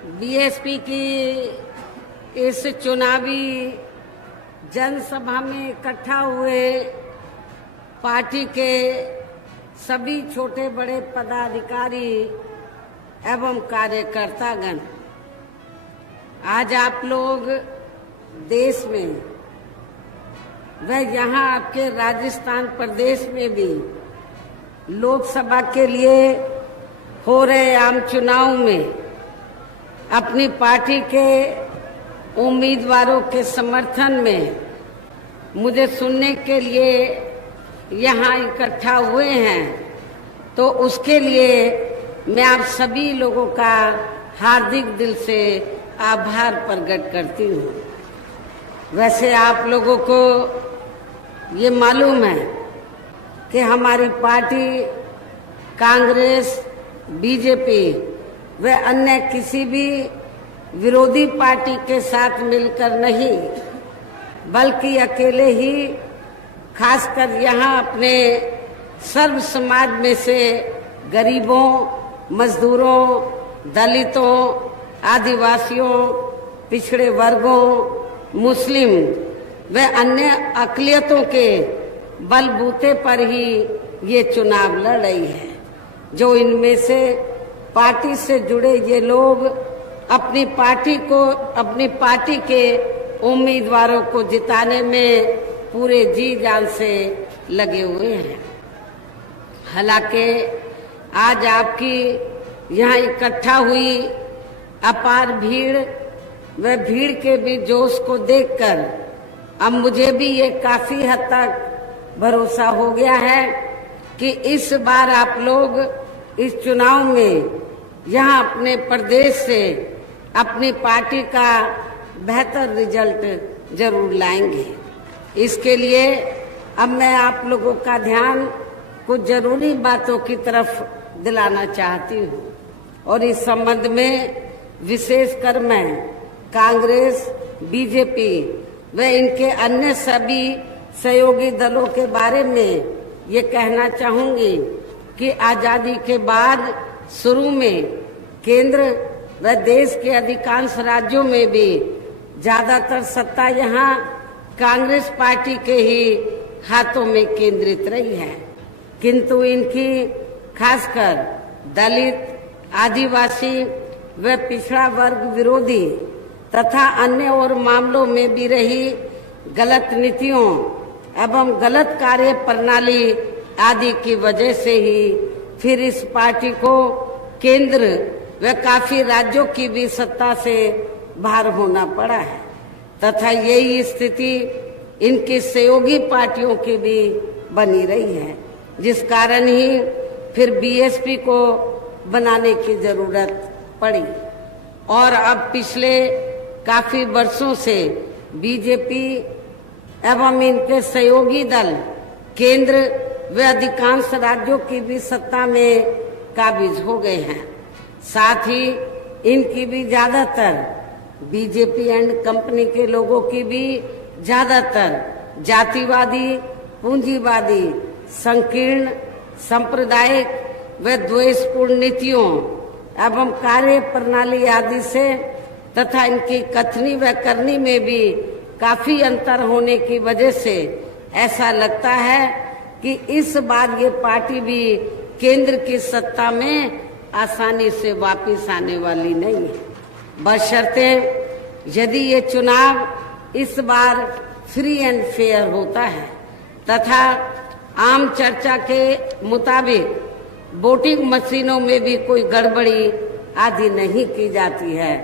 BSP की इस चुनावी जनसभा में इकट्ठा हुए पार्टी के सभी छोटे बड़े पदाधिकारी एवं कार्यकर्तागण, आज आप लोग देश में व यहाँ आपके राजस्थान प्रदेश में भी लोकसभा के लिए हो रहे आम चुनाव में अपनी पार्टी के उम्मीदवारों के समर्थन में मुझे सुनने के लिए यहाँ इकट्ठा हुए हैं, तो उसके लिए मैं आप सभी लोगों का हार्दिक दिल से आभार प्रकट करती हूँ। वैसे आप लोगों को ये मालूम है कि हमारी पार्टी कांग्रेस, बीजेपी व अन्य किसी भी विरोधी पार्टी के साथ मिलकर नहीं, बल्कि अकेले ही खासकर यहाँ अपने सर्व समाज में से गरीबों, मजदूरों, दलितों, आदिवासियों, पिछड़े वर्गों, मुस्लिम व अन्य अक़लियतों के बलबूते पर ही ये चुनाव लड़ रही है। जो इनमें से पार्टी से जुड़े ये लोग अपनी पार्टी के उम्मीदवारों को जिताने में पूरे जी जान से लगे हुए हैं। हालांकि आज आपकी यहाँ इकट्ठा हुई अपार भीड़ व भीड़ के भी जोश को देखकर अब मुझे भी ये काफी हद तक भरोसा हो गया है कि इस बार आप लोग इस चुनाव में यहाँ अपने प्रदेश से अपनी पार्टी का बेहतर रिजल्ट जरूर लाएंगे। इसके लिए अब मैं आप लोगों का ध्यान कुछ जरूरी बातों की तरफ दिलाना चाहती हूँ और इस संबंध में विशेषकर मैं कांग्रेस, बीजेपी व इनके अन्य सभी सहयोगी दलों के बारे में ये कहना चाहूंगी कि आजादी के बाद शुरू में केंद्र व देश के अधिकांश राज्यों में भी ज्यादातर सत्ता यहाँ कांग्रेस पार्टी के ही हाथों में केंद्रित रही है, किंतु इनकी खासकर दलित, आदिवासी व पिछड़ा वर्ग विरोधी तथा अन्य और मामलों में भी रही गलत नीतियों एवं गलत कार्य प्रणाली आदि की वजह से ही फिर इस पार्टी को केंद्र व काफी राज्यों की भी सत्ता से बाहर होना पड़ा है तथा यही स्थिति इनकी सहयोगी पार्टियों की भी बनी रही है, जिस कारण ही फिर बीएसपी को बनाने की जरूरत पड़ी। और अब पिछले काफी वर्षों से बीजेपी एवं इनके सहयोगी दल केंद्र व अधिकांश राज्यों की भी सत्ता में काबिज हो गए हैं। साथ ही इनकी भी ज्यादातर बीजेपी एंड कंपनी के लोगों की भी ज्यादातर जातिवादी, पूंजीवादी, संकीर्ण, सांप्रदायिक व द्वेषपूर्ण नीतियों एवं कार्य प्रणाली आदि से तथा इनकी कथनी व करनी में भी काफी अंतर होने की वजह से ऐसा लगता है कि इस बार ये पार्टी भी केंद्र की सत्ता में आसानी से वापस आने वाली नहीं है, बशर्ते यदि ये चुनाव इस बार फ्री एंड फेयर होता है तथा आम चर्चा के मुताबिक वोटिंग मशीनों में भी कोई गड़बड़ी आदि नहीं की जाती है।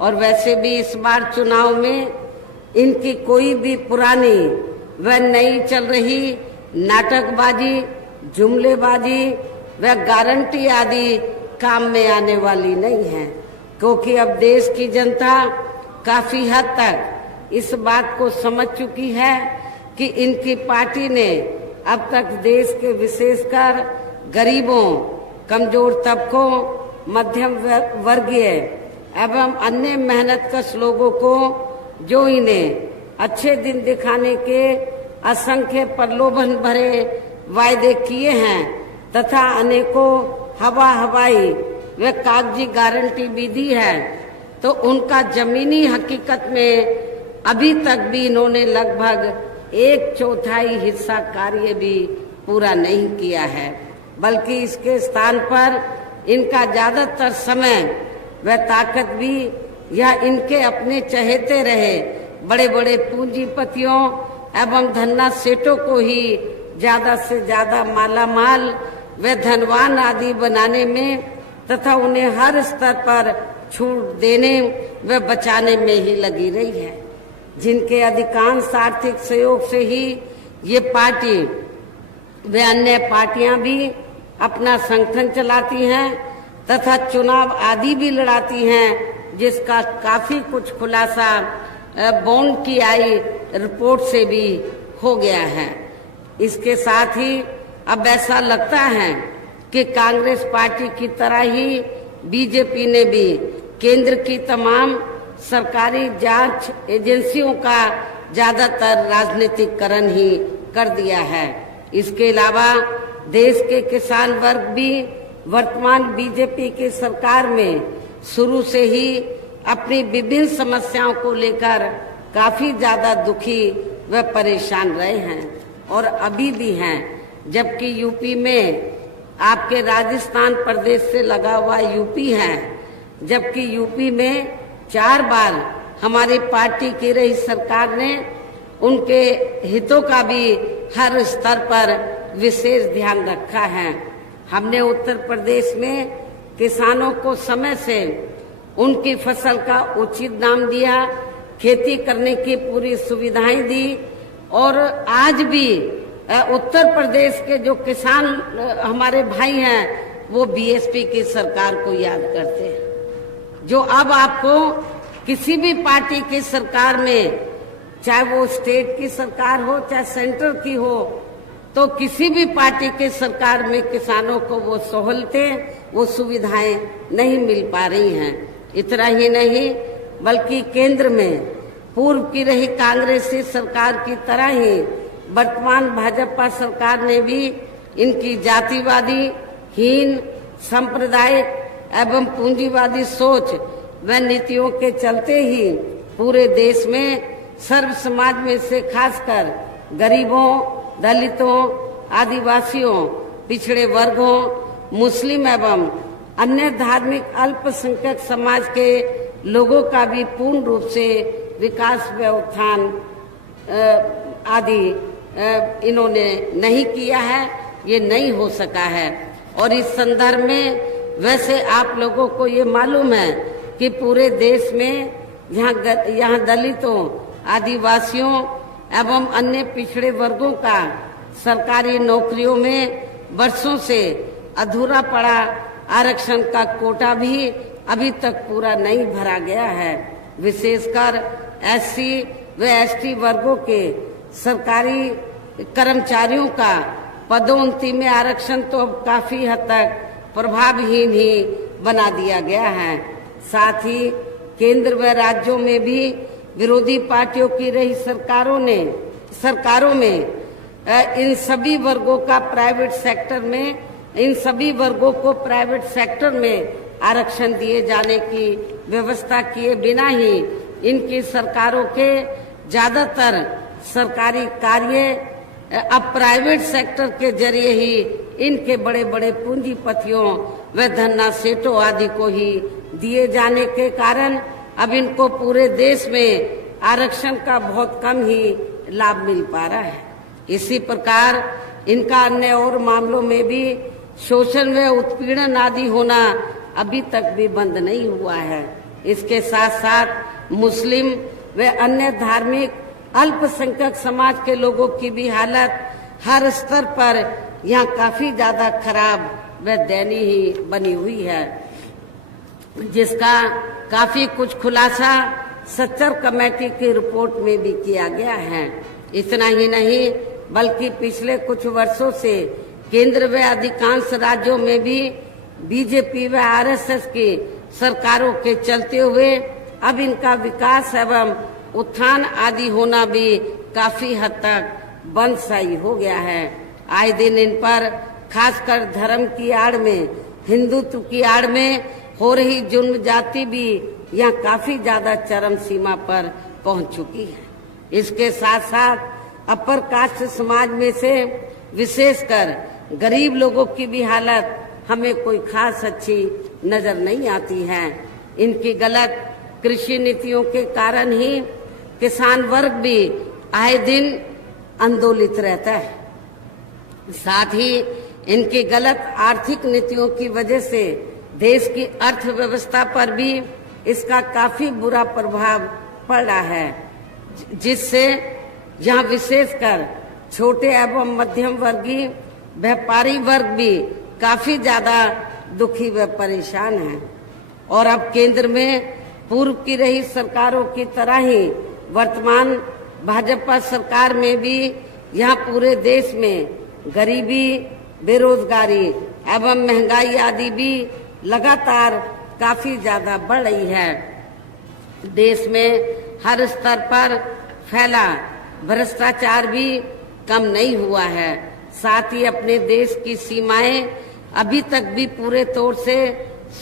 और वैसे भी इस बार चुनाव में इनकी कोई भी पुरानी व नई चल रही नाटकबाजी, जुमलेबाजी व गारंटी आदि काम में आने वाली नहीं है, क्योंकि अब देश की जनता काफी हद तक इस बात को समझ चुकी है कि इनकी पार्टी ने अब तक देश के विशेषकर गरीबों, कमजोर तबकों, मध्यम वर्गीय एवं अन्य मेहनतकश लोगों को जो इन्हें अच्छे दिन दिखाने के असंख्य प्रलोभन भरे वायदे किए हैं तथा अनेकों हवाई व कागजी गारंटी भी दी है, तो उनका जमीनी हकीकत में अभी तक भी इन्होंने लगभग 1/4 हिस्सा कार्य भी पूरा नहीं किया है, बल्कि इसके स्थान पर इनका ज्यादातर समय व ताकत भी या इनके अपने चहेते रहे बड़े बड़े पूंजीपतियों एवं धन्ना सेठों को ही ज्यादा से ज्यादा मालामाल व धनवान आदि बनाने में तथा उन्हें हर स्तर पर छूट देने व बचाने में ही लगी रही है, जिनके अधिकांश आर्थिक सहयोग से ही ये पार्टी व अन्य पार्टियां भी अपना संगठन चलाती हैं तथा चुनाव आदि भी लड़ाती हैं, जिसका काफी कुछ खुलासा बॉन्ड की आई रिपोर्ट से भी हो गया है। इसके साथ ही अब ऐसा लगता है कि कांग्रेस पार्टी की तरह ही बीजेपी ने भी केंद्र की तमाम सरकारी जांच एजेंसियों का ज्यादातर राजनीतिकरण ही कर दिया है। इसके अलावा देश के किसान वर्ग भी वर्तमान बीजेपी की सरकार में शुरू से ही अपनी विभिन्न समस्याओं को लेकर काफी ज्यादा दुखी व परेशान रहे हैं और अभी भी हैं, जबकि यूपी में आपके राजस्थान प्रदेश से लगा हुआ यूपी है, जबकि यूपी में 4 बार हमारी पार्टी की रही सरकार ने उनके हितों का भी हर स्तर पर विशेष ध्यान रखा है। हमने उत्तर प्रदेश में किसानों को समय से उनकी फसल का उचित दाम दिया, खेती करने की पूरी सुविधाएं दी और आज भी उत्तर प्रदेश के जो किसान हमारे भाई हैं वो बीएसपी की सरकार को याद करते हैं, जो अब आपको किसी भी पार्टी की सरकार में, चाहे वो स्टेट की सरकार हो चाहे सेंटर की हो, तो किसी भी पार्टी की सरकार में किसानों को वो सहूलतें, वो सुविधाएं नहीं मिल पा रही हैं। इतना ही नहीं बल्कि केंद्र में पूर्व की रही कांग्रेसी सरकार की तरह ही वर्तमान भाजपा सरकार ने भी इनकी जातिवादी, हीन, सांप्रदायिक एवं पूंजीवादी सोच व नीतियों के चलते ही पूरे देश में सर्व समाज में से खासकर गरीबों, दलितों, आदिवासियों, पिछड़े वर्गों, मुस्लिम एवं अन्य धार्मिक अल्पसंख्यक समाज के लोगों का भी पूर्ण रूप से विकास व उत्थान आदि इन्होंने नहीं किया है, ये नहीं हो सका है। और इस संदर्भ में वैसे आप लोगों को ये मालूम है कि पूरे देश में यहाँ दलितों, आदिवासियों एवं अन्य पिछड़े वर्गों का सरकारी नौकरियों में वर्षों से अधूरा पड़ा आरक्षण का कोटा भी अभी तक पूरा नहीं भरा गया है। विशेषकर एससी व एसटी वर्गों के सरकारी कर्मचारियों का पदोन्नति में आरक्षण तो अब काफी हद तक प्रभावहीन ही बना दिया गया है। साथ ही केंद्र व राज्यों में भी विरोधी पार्टियों की रही सरकारों में इन सभी वर्गों को प्राइवेट सेक्टर में आरक्षण दिए जाने की व्यवस्था किए बिना ही इनकी सरकारों के ज्यादातर सरकारी कार्य अब प्राइवेट सेक्टर के जरिए ही इनके बड़े बड़े पूंजीपतियों व धन्ना सेठों आदि को ही दिए जाने के कारण अब इनको पूरे देश में आरक्षण का बहुत कम ही लाभ मिल पा रहा है। इसी प्रकार इनका अन्य और मामलों में भी शोषण व उत्पीड़न आदि होना अभी तक भी बंद नहीं हुआ है। इसके साथ साथ मुस्लिम व अन्य धार्मिक अल्पसंख्यक समाज के लोगों की भी हालत हर स्तर पर यहाँ काफी ज्यादा खराब व दयनीय ही बनी हुई है, जिसका काफी कुछ खुलासा सच्चर कमेटी की रिपोर्ट में भी किया गया है। इतना ही नहीं बल्कि पिछले कुछ वर्षों से केंद्र व अधिकांश राज्यों में भी बीजेपी व आरएसएस की सरकारों के चलते हुए अब इनका विकास एवं उत्थान आदि होना भी काफी हद तक बंदशाही हो गया है। आए दिन इन पर खासकर धर्म की आड़ में, हिंदुत्व की आड़ में हो रही जुल्म जाति भी यहाँ काफी ज्यादा चरम सीमा पर पहुंच चुकी है। इसके साथ साथ अपर कास्ट समाज में से विशेषकर गरीब लोगों की भी हालत हमें कोई खास अच्छी नजर नहीं आती है। इनकी गलत कृषि नीतियों के कारण ही किसान वर्ग भी आए दिन आंदोलित रहता है। साथ ही इनकी गलत आर्थिक नीतियों की वजह से देश की अर्थव्यवस्था पर भी इसका काफी बुरा प्रभाव पड़ रहा है, जिससे यहाँ विशेषकर छोटे एवं मध्यम वर्गीय व्यापारी वर्ग भी काफी ज्यादा दुखी व परेशान हैं। और अब केंद्र में पूर्व की रही सरकारों की तरह ही वर्तमान भाजपा सरकार में भी यहाँ पूरे देश में गरीबी, बेरोजगारी एवं महंगाई आदि भी लगातार काफी ज्यादा बढ़ रही है। देश में हर स्तर पर फैला भ्रष्टाचार भी कम नहीं हुआ है। साथ ही अपने देश की सीमाएं अभी तक भी पूरे तौर से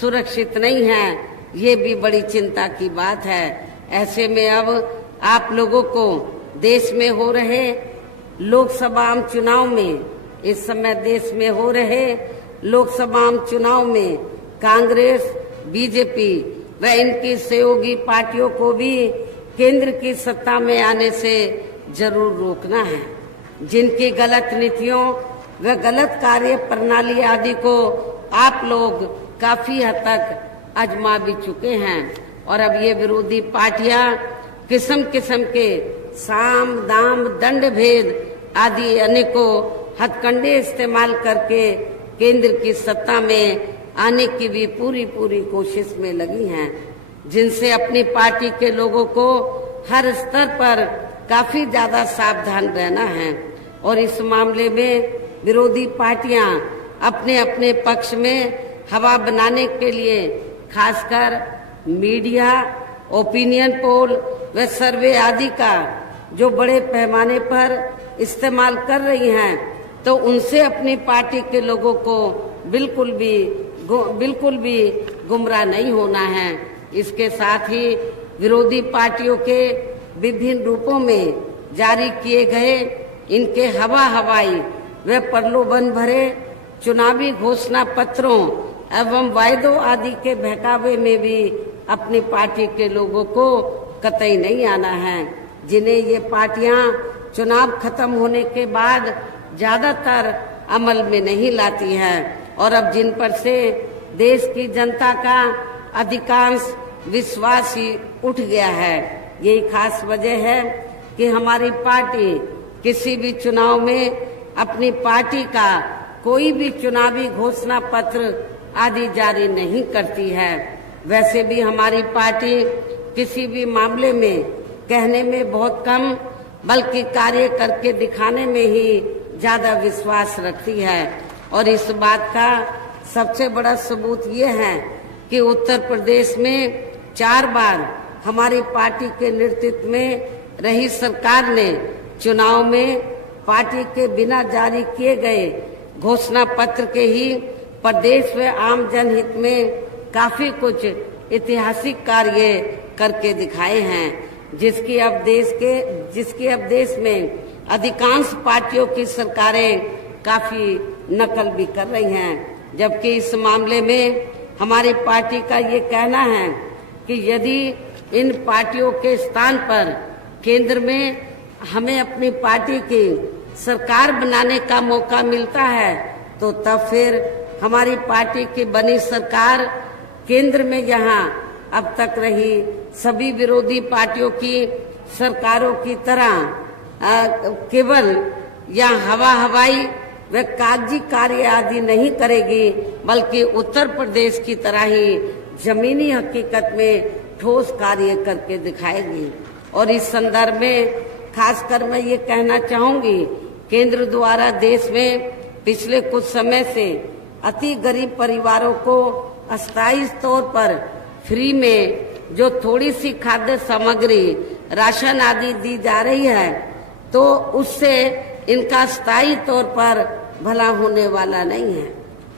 सुरक्षित नहीं हैं। ये भी बड़ी चिंता की बात है। ऐसे में अब आप लोगों को देश में हो रहे लोकसभा आम चुनाव में, इस समय देश में हो रहे लोकसभा आम चुनाव में कांग्रेस, बीजेपी व इनकी सहयोगी पार्टियों को भी केंद्र की सत्ता में आने से जरूर रोकना है। जिनकी गलत नीतियों व गलत कार्य प्रणाली आदि को आप लोग काफी हद तक आजमा भी चुके हैं। और अब ये विरोधी पार्टियां किस्म किस्म के साम, दाम, दंड भेद आदि अनेकों हथकंडे इस्तेमाल करके केंद्र की सत्ता में आने की भी पूरी कोशिश में लगी हैं, जिनसे अपनी पार्टी के लोगों को हर स्तर पर काफी ज्यादा सावधान रहना है। और इस मामले में विरोधी पार्टियां अपने अपने पक्ष में हवा बनाने के लिए खासकर मीडिया, ओपिनियन पोल व सर्वे आदि का जो बड़े पैमाने पर इस्तेमाल कर रही हैं, तो उनसे अपनी पार्टी के लोगों को बिल्कुल भी गुमराह नहीं होना है। इसके साथ ही विरोधी पार्टियों के विभिन्न रूपों में जारी किए गए इनके हवाई व प्रलोभन भरे चुनावी घोषणा पत्रों एवं वायदों आदि के बहकावे में भी अपनी पार्टी के लोगों को कतई नहीं आना है, जिन्हें ये पार्टियां चुनाव खत्म होने के बाद ज्यादातर अमल में नहीं लाती है। और अब जिन पर से देश की जनता का अधिकांश विश्वास ही उठ गया है। यही खास वजह है कि हमारी पार्टी किसी भी चुनाव में अपनी पार्टी का कोई भी चुनावी घोषणा पत्र आदि जारी नहीं करती है। वैसे भी हमारी पार्टी किसी भी मामले में कहने में बहुत कम बल्कि कार्य करके दिखाने में ही ज्यादा विश्वास रखती है। और इस बात का सबसे बड़ा सबूत ये है कि उत्तर प्रदेश में 4 बार हमारी पार्टी के नेतृत्व में रही सरकार ने चुनाव में पार्टी के बिना जारी किए गए घोषणा पत्र के ही प्रदेश व आम जनहित में काफी कुछ ऐतिहासिक कार्य करके दिखाए हैं, जिसकी अब देश में अधिकांश पार्टियों की सरकारें काफी नकल भी कर रही हैं। जबकि इस मामले में हमारी पार्टी का ये कहना है कि यदि इन पार्टियों के स्थान पर केंद्र में हमें अपनी पार्टी की सरकार बनाने का मौका मिलता है, तो तब फिर हमारी पार्टी की बनी सरकार केंद्र में यहाँ अब तक रही सभी विरोधी पार्टियों की सरकारों की तरह केवल या हवाई व कागजी कार्य आदि नहीं करेगी, बल्कि उत्तर प्रदेश की तरह ही जमीनी हकीकत में ठोस कार्य करके दिखाएगी। और इस संदर्भ में खासकर मैं ये कहना चाहूंगी, केंद्र द्वारा देश में पिछले कुछ समय से अति गरीब परिवारों को अस्थायी तौर पर फ्री में जो थोड़ी सी खाद्य सामग्री, राशन आदि दी जा रही है, तो उससे इनका स्थायी तौर पर भला होने वाला नहीं है।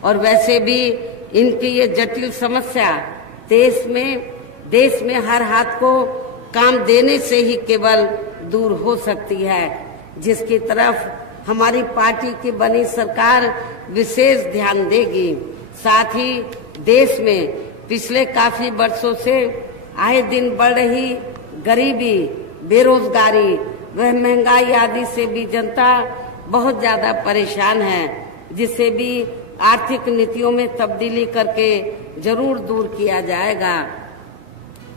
और वैसे भी इनकी ये जटिल समस्या देश में हर हाथ को काम देने से ही केवल दूर हो सकती है, जिसकी तरफ हमारी पार्टी की बनी सरकार विशेष ध्यान देगी। साथ ही देश में पिछले काफी वर्षों से आए दिन बढ़ रही गरीबी, बेरोजगारी व महंगाई आदि से भी जनता बहुत ज्यादा परेशान है, जिसे भी आर्थिक नीतियों में तब्दीली करके जरूर दूर किया जाएगा।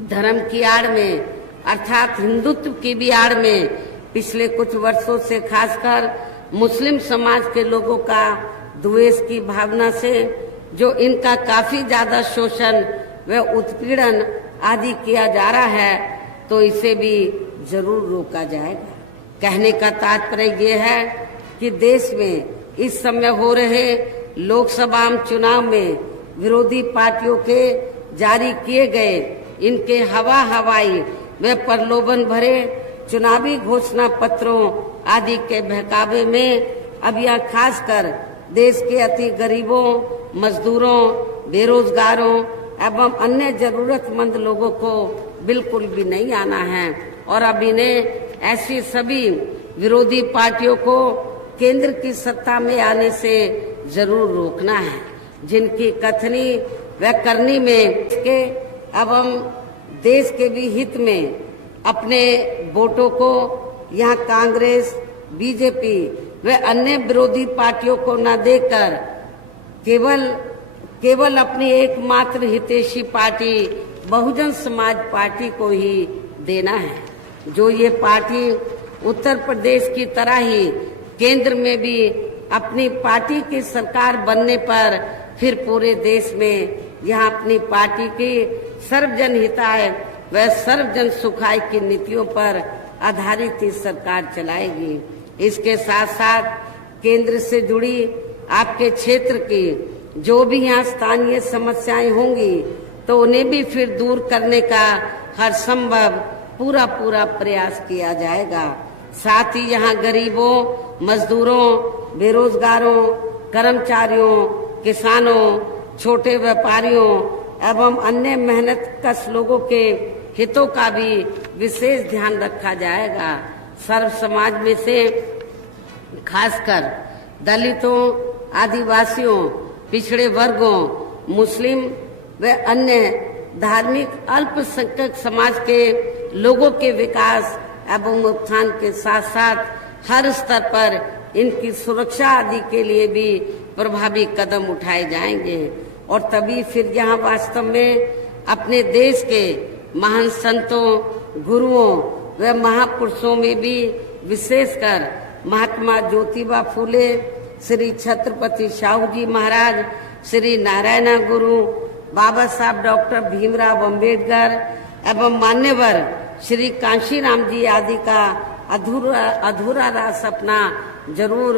धर्म की आड़ में अर्थात हिंदुत्व की भी आड़ में पिछले कुछ वर्षों से खासकर मुस्लिम समाज के लोगों का द्वेष की भावना से जो इनका काफी ज्यादा शोषण व उत्पीड़न आदि किया जा रहा है, तो इसे भी जरूर रोका जाएगा। कहने का तात्पर्य ये है कि देश में इस समय हो रहे लोकसभा चुनाव में विरोधी पार्टियों के जारी किए गए इनके हवाई व प्रलोभन भरे चुनावी घोषणा पत्रों आदि के बहकावे में अब यह खासकर देश के अति गरीबों, मजदूरों, बेरोजगारों एवं अन्य जरूरतमंद लोगों को बिल्कुल भी नहीं आना है और अब इन्हें ऐसी सभी विरोधी पार्टियों को केंद्र की सत्ता में आने से जरूर रोकना है, जिनकी कथनी व करनी में के एवं देश के भी हित में अपने वोटों को यहाँ कांग्रेस, बीजेपी व अन्य विरोधी पार्टियों को न देकर केवल अपनी एकमात्र हितैषी पार्टी बहुजन समाज पार्टी को ही देना है, जो ये पार्टी उत्तर प्रदेश की तरह ही केंद्र में भी अपनी पार्टी की सरकार बनने पर फिर पूरे देश में यहाँ अपनी पार्टी की सर्वजन हिताय व सर्वजन सुखाय की नीतियों पर आधारित ही सरकार चलाएगी। इसके साथ साथ केंद्र से जुड़ी आपके क्षेत्र की जो भी यहाँ स्थानीय समस्याएं होंगी तो उन्हें भी फिर दूर करने का हर संभव पूरा प्रयास किया जाएगा। साथ ही यहाँ गरीबों, मजदूरों, बेरोजगारों, कर्मचारियों, किसानों, छोटे व्यापारियों एवं अन्य मेहनत कश लोगों के हितों का भी विशेष ध्यान रखा जाएगा। सर्व समाज में से खासकर दलितों, आदिवासियों, पिछड़े वर्गों, मुस्लिम व अन्य धार्मिक अल्पसंख्यक समाज के लोगों के विकास एवं उत्थान के साथ साथ हर स्तर पर इनकी सुरक्षा आदि के लिए भी प्रभावी कदम उठाए जाएंगे और तभी फिर यहाँ वास्तव में अपने देश के महान संतों, गुरुओं व महापुरुषों में भी विशेषकर महात्मा ज्योतिबा फूले, श्री छत्रपति शाहू जी महाराज, श्री नारायण गुरु, बाबा साहब डॉक्टर भीमराव अंबेडकर एवं मान्यवर श्री कांशीराम जी आदि का अधूरा रहा सपना जरूर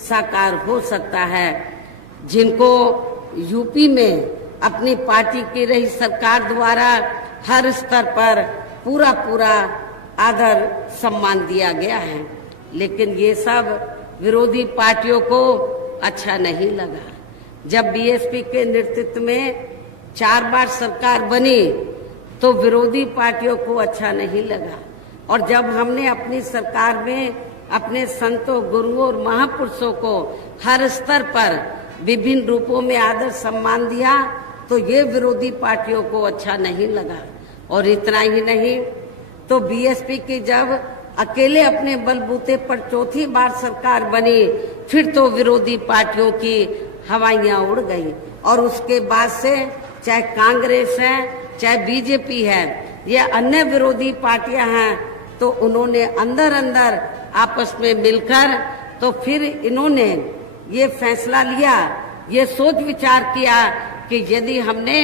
साकार हो सकता है, जिनको यूपी में अपनी पार्टी की रही सरकार द्वारा हर स्तर पर पूरा आदर सम्मान दिया गया है। लेकिन ये सब विरोधी पार्टियों को अच्छा नहीं लगा। जब बीएसपी के नेतृत्व में 4 बार सरकार बनी तो विरोधी पार्टियों को अच्छा नहीं लगा और जब हमने अपनी सरकार में अपने संतों, गुरुओं और महापुरुषों को हर स्तर पर विभिन्न रूपों में आदर सम्मान दिया तो ये विरोधी पार्टियों को अच्छा नहीं लगा। और इतना ही नहीं तो बीएसपी की जब अकेले अपने बलबूते पर चौथी बार सरकार बनी फिर तो विरोधी पार्टियों की हवाइयां उड़ गई और उसके बाद से चाहे कांग्रेस है, चाहे बीजेपी है या अन्य विरोधी पार्टियां हैं, तो उन्होंने अंदर आपस में मिलकर तो फिर इन्होंने ये फैसला लिया, ये सोच विचार किया कि यदि हमने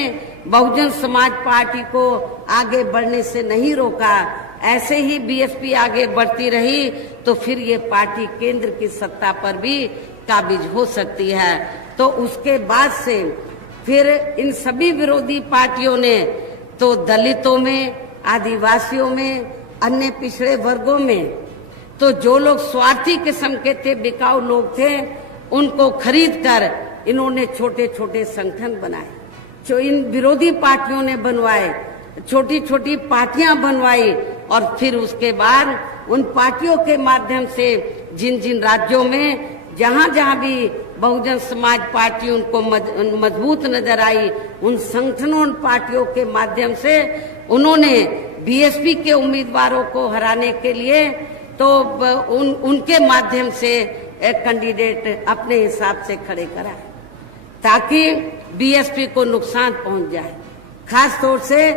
बहुजन समाज पार्टी को आगे बढ़ने से नहीं रोका, ऐसे ही बीएसपी आगे बढ़ती रही तो फिर ये पार्टी केंद्र की सत्ता पर भी काबिज हो सकती है। तो उसके बाद से फिर इन सभी विरोधी पार्टियों ने तो दलितों में, आदिवासियों में, अन्य पिछड़े वर्गों में तो जो लोग स्वार्थी किस्म के थे, बिकाऊ लोग थे, उनको खरीद कर इन्होंने छोटे छोटे संगठन बनाए जो इन विरोधी पार्टियों ने बनवाए, छोटी छोटी पार्टियां बनवाई और फिर उसके बाद उन पार्टियों के माध्यम से जिन जिन राज्यों में जहां जहां भी बहुजन समाज पार्टी उनको मजबूत नजर आई, उन संगठनों उन पार्टियों के माध्यम से उन्होंने बीएसपी के उम्मीदवारों को हराने के लिए तो उनके माध्यम से एक कैंडिडेट अपने हिसाब से खड़े कराए ताकि बीएसपी को नुकसान पहुंच जाए। खास तौर से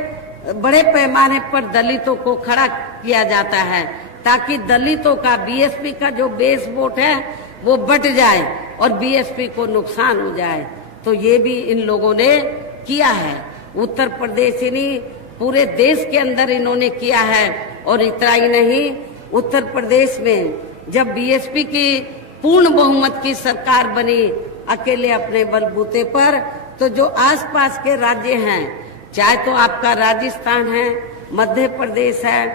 बड़े पैमाने पर दलितों को खड़ा किया जाता है ताकि दलितों का बीएसपी का जो बेस वोट है वो बढ़ जाए और बीएसपी को नुकसान हो जाए। तो ये भी इन लोगों ने किया है। उत्तर प्रदेश ही नहीं, पूरे देश के अंदर इन्होंने किया है। और इतना ही नहीं, उत्तर प्रदेश में जब बीएसपी की पूर्ण बहुमत की सरकार बनी अकेले अपने बलबूते पर, तो जो आसपास के राज्य हैं, चाहे तो आपका राजस्थान है, मध्य प्रदेश है,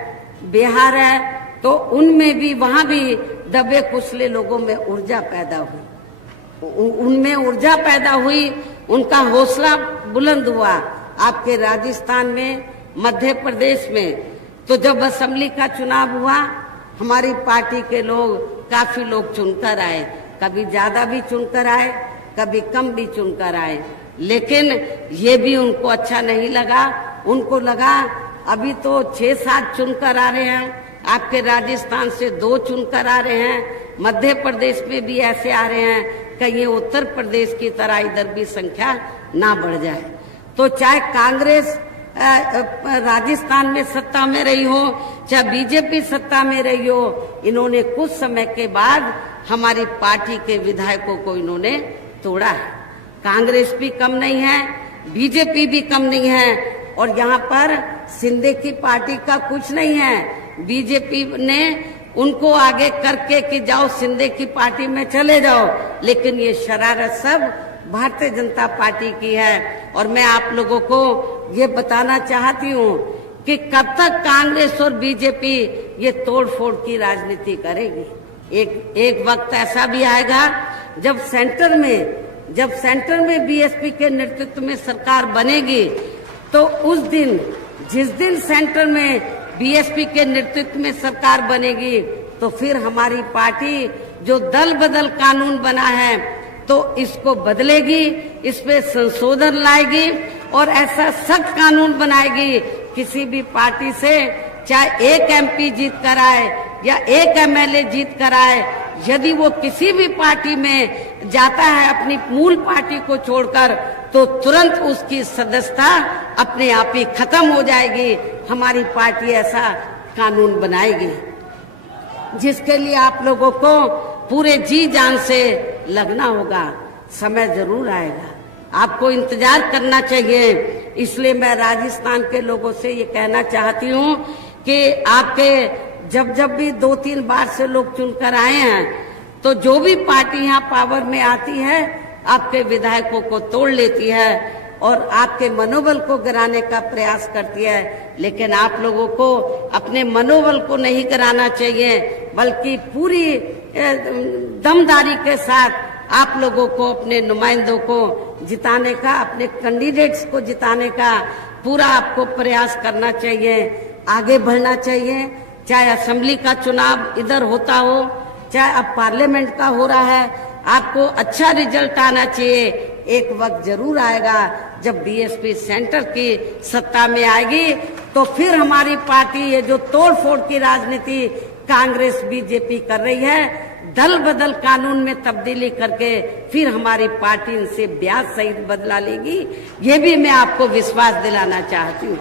बिहार है, तो उनमें भी वहां भी दबे कुचले लोगों में ऊर्जा पैदा हुई, उनमें ऊर्जा पैदा हुई, उनका हौसला बुलंद हुआ। आपके राजस्थान में, मध्य प्रदेश में तो जब असेंबली का चुनाव हुआ, हमारी पार्टी के लोग काफी लोग चुनकर आए, कभी ज्यादा भी चुनकर आए, कभी कम भी चुनकर आए, लेकिन ये भी उनको अच्छा नहीं लगा। उनको लगा अभी तो 6-7 चुनकर आ रहे हैं, आपके राजस्थान से 2 चुनकर आ रहे हैं, मध्य प्रदेश में भी ऐसे आ रहे हैं, कहीं उत्तर प्रदेश की तरह इधर भी संख्या ना बढ़ जाए। तो चाहे कांग्रेस राजस्थान में सत्ता में रही हो, चाहे बीजेपी सत्ता में रही हो, इन्होंने कुछ समय के बाद हमारी पार्टी के विधायकों को इन्होंने तोड़ा है। कांग्रेस भी कम नहीं है, बीजेपी भी कम नहीं है, और यहाँ पर शिंदे की पार्टी का कुछ नहीं है। बीजेपी ने उनको आगे करके कि जाओ शिंदे की पार्टी में चले जाओ, लेकिन ये शरारत सब भारतीय जनता पार्टी की है। और मैं आप लोगों को ये बताना चाहती हूँ कि कब तक कांग्रेस और बीजेपी ये तोड़फोड़ की राजनीति करेगी। एक वक्त ऐसा भी आएगा जब सेंटर में बीएसपी के नेतृत्व में सरकार बनेगी, तो उस दिन, जिस दिन सेंटर में बीएसपी के नेतृत्व में सरकार बनेगी, तो फिर हमारी पार्टी जो दल बदल कानून बना है तो इसको बदलेगी, इसमें संशोधन लाएगी और ऐसा सख्त कानून बनाएगी, किसी भी पार्टी से चाहे एक एमपी जीत कर आए या एक एमएलए जीत कर आए, यदि वो किसी भी पार्टी में जाता है अपनी मूल पार्टी को छोड़कर, तो तुरंत उसकी सदस्यता अपने आप ही खत्म हो जाएगी। हमारी पार्टी ऐसा कानून बनाएगी जिसके लिए आप लोगों को पूरे जी जान से लगना होगा। समय जरूर आएगा, आपको इंतजार करना चाहिए। इसलिए मैं राजस्थान के लोगों से ये कहना चाहती हूँ कि आपके जब भी 2-3 बार से लोग चुनकर आए हैं, तो जो भी पार्टी यहाँ पावर में आती है आपके विधायकों को तोड़ लेती है और आपके मनोबल को गिराने का प्रयास करती है। लेकिन आप लोगों को अपने मनोबल को नहीं गिराना चाहिए, बल्कि पूरी दमदारी के साथ आप लोगों को अपने नुमाइंदों को जिताने का, अपने कैंडिडेट्स को जिताने का पूरा आपको प्रयास करना चाहिए, आगे बढ़ना चाहिए। चाहे असेंबली का चुनाव इधर होता हो, चाहे अब पार्लियामेंट का हो रहा है, आपको अच्छा रिजल्ट आना चाहिए। एक वक्त जरूर आएगा जब बीएसपी सेंटर की सत्ता में आएगी, तो फिर हमारी पार्टी ये जो तोड़फोड़ की राजनीति कांग्रेस बीजेपी कर रही है, दल बदल कानून में तब्दीली करके फिर हमारी पार्टी इनसे ब्याज सहित बदला लेगी। ये भी मैं आपको विश्वास दिलाना चाहती हूँ।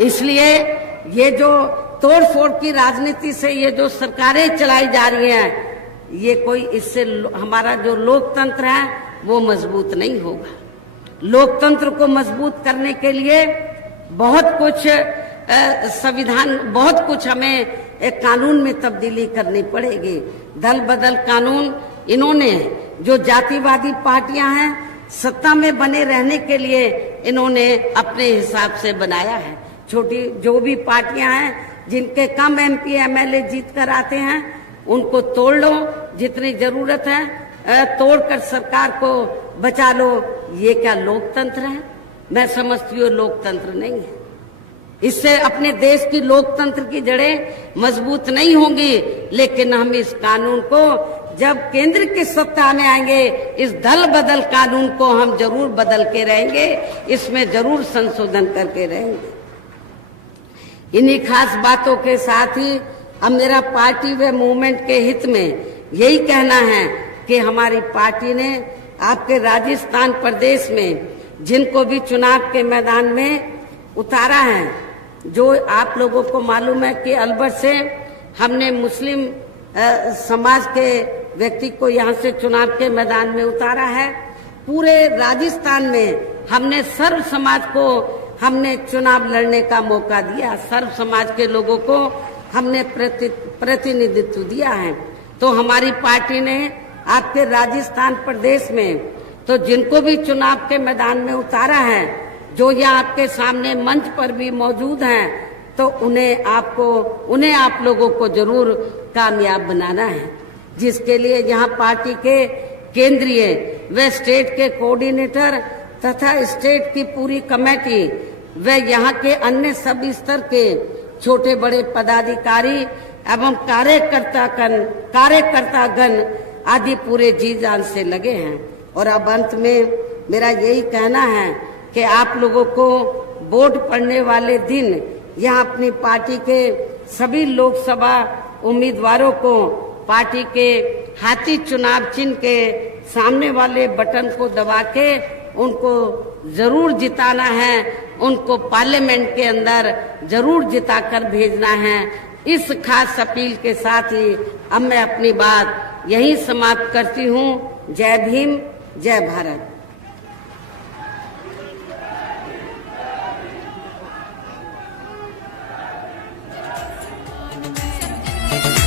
इसलिए ये जो तोड़फोड़ की राजनीति से ये जो सरकारें चलाई जा रही हैं, ये कोई इससे हमारा जो लोकतंत्र है वो मजबूत नहीं होगा। लोकतंत्र को मजबूत करने के लिए बहुत कुछ संविधान, बहुत कुछ हमें एक कानून में तब्दीली करनी पड़ेगी। दल बदल कानून इन्होंने, जो जातिवादी पार्टियां हैं, सत्ता में बने रहने के लिए इन्होंने अपने हिसाब से बनाया है। छोटी जो भी पार्टियां हैं जिनके कम एमपी एमएलए जीत कर आते हैं, उनको तोड़ लो, जितनी जरूरत है तोड़कर सरकार को बचा लो, ये क्या लोकतंत्र है? मैं समझती हूँ लोकतंत्र नहीं है। इससे अपने देश की लोकतंत्र की जड़ें मजबूत नहीं होंगी। लेकिन हम इस कानून को जब केंद्र की सत्ता में आएंगे, इस दल बदल कानून को हम जरूर बदल के रहेंगे, इसमें जरूर संशोधन करके रहेंगे। इन्हीं खास बातों के साथ ही अब मेरा पार्टी व मूवमेंट के हित में यही कहना है कि हमारी पार्टी ने आपके राजस्थान प्रदेश में जिनको भी चुनाव के मैदान में उतारा है, जो आप लोगों को मालूम है कि अलवर से हमने मुस्लिम समाज के व्यक्ति को यहाँ से चुनाव के मैदान में उतारा है। पूरे राजस्थान में हमने सर्व समाज को हमने चुनाव लड़ने का मौका दिया, सर्व समाज के लोगों को हमने प्रतिनिधित्व दिया है। तो हमारी पार्टी ने आपके राजस्थान प्रदेश में तो जिनको भी चुनाव के मैदान में उतारा है, जो यहाँ आपके सामने मंच पर भी मौजूद हैं, तो उन्हें आप लोगों को जरूर कामयाब बनाना है, जिसके लिए यहाँ पार्टी के केंद्रीय व स्टेट के कोऑर्डिनेटर तथा स्टेट की पूरी कमेटी व यहाँ के अन्य सभी स्तर के छोटे बड़े पदाधिकारी एवं कार्यकर्तागण आदि पूरे जी जान से लगे हैं। और अब अंत में मेरा यही कहना है कि आप लोगों को वोट पड़ने वाले दिन यहाँ अपनी पार्टी के सभी लोकसभा उम्मीदवारों को पार्टी के हाथी चुनाव चिन्ह के सामने वाले बटन को दबा के उनको जरूर जिताना है, उनको पार्लियामेंट के अंदर जरूर जिताकर भेजना है। इस खास अपील के साथ ही अब मैं अपनी बात यहीं समाप्त करती हूँ। जय भीम, जय भारत।